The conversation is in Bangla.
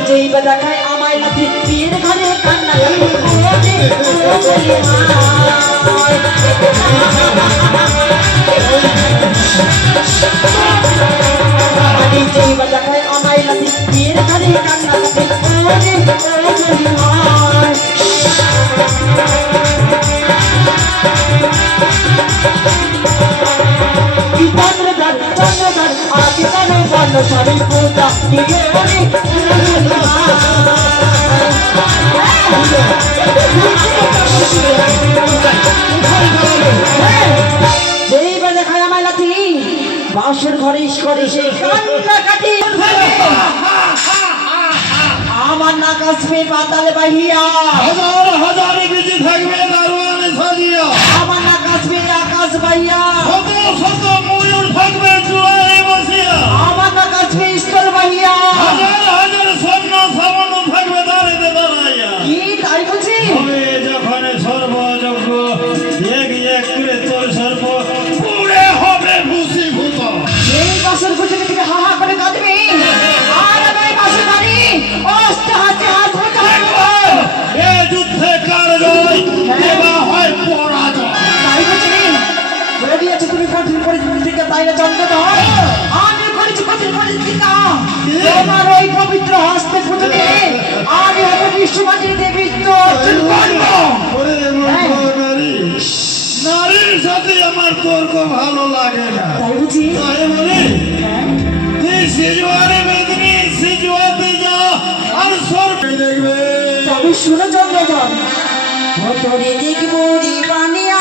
যেই বা দেখায় আমায় লাথি বিয়ের ঘরে কান্না যেই বা দেখায় আমায় লাথি বিয়ের ঘরে কান্না সারি পূজা যেই বা দেখায় আমায় লাথি বাসর ঘরে করে সে কান্নাকাটি আমার নাক আসবে পাতালে বাহিয়া হাজার হাজার বিজি থাকবে দারোয়ানে সাজিয়া আমার নাক আসবে আকাশ বাহিয়া শত শত ময়ূর থাকবে জুয়ারে বসিয়া আমার নাক আসবে স্থল বাহিয়া হাজার হাজার স্বর্ণ সাবর্ণ থাকবে দাঁড়িয়ে দাঁড়াইয়া কি তাই বলছি তবে যখন সর্বযজ্ঞ এক এক করে তোর সর্ব পুড়ে হবে ভূষীভূত এই বাসর গুজরে থেকে হা হা করে কাঁদবে আর আমি বাসর বাড়ি অস্ত হাতে হাত ধরবো এ যুদ্ধে কার জয় দেবা হয় পরাজয় তাই বলছি বলে দিয়েছে তুমি কঠিন পরিস্থিতি থেকে তাইলে চন্দ্র হয় আমি করেছি কঠিন পরিস্থিতি তোমার ওই পবিত্র হস্তে পুজো দিয়ে আমি হয়তো বিশ্ববাদী দেবীত্ব অর্জন করবো ওরে মূর্খ নারী নারীর সাথে আমার তর্ক ভালো লাগে না তাই বুঝি তাই বলি তুই সিজুয়ারে বেদনি সিজুয়াতে যা আর সর্বে দেখবে তবে শুনো চন্দ্রজন ভোতরে দেখবো রে বানিয়া